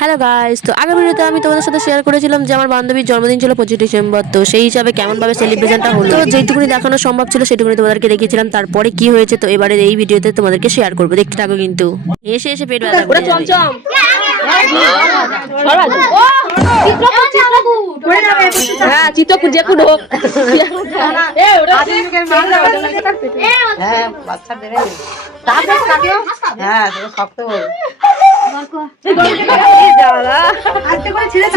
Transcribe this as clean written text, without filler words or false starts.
Hello guys, তো আগের ভিডিওতে আমি তোমাদের সাথে শেয়ার করেছিলাম যে আমার বান্ধবীর জন্মদিন ছিল 25 ডিসেম্বর। তো সেই হিসাবে কেমনভাবে সেলিব্রেশনটা হলো, তো যেটুকুনি দেখানো সম্ভব ছিল সেটুকুনি তোমাদেরকে দেখিয়েছিলাম। তারপরে কি হয়েছে তো এবারে এই ভিডিওতে তোমাদেরকে শেয়ার করবো, দেখতে থাকো। কিন্তু এসে এসে পেট ব্যথা করে যাবে। হ্যাঁ চিত্রকূট যে কোনো হোক বাচ্চা দেবে হ্যাঁ শক্ত হবে ছিঁড়ে